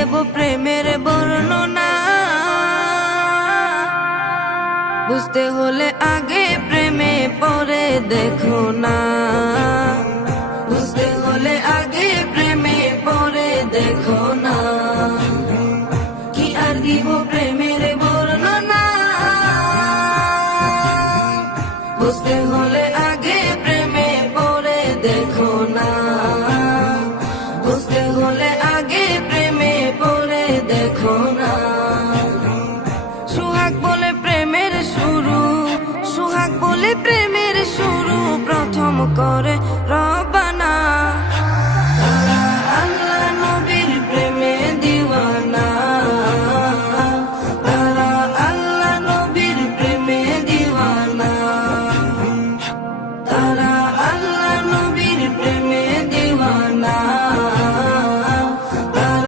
দেব প্রেমের বর্ণনা, বুঝতে হলে আগে প্রেমে পড়ে দেখো না, বুঝতে হলে আগে প্রেমে পড়ে দেখো না। কি আর দিব প্রেমের বর্ণনা, বুঝতে হলে আগে প্রেমে পড়ে দেখো না, বুঝতে হলে আগে প্রেমে পড়ে দেখো না। সুহাগ বলে প্রেমের শুরু, সুহাগ বলে প্রেমের শুরু প্রথম করে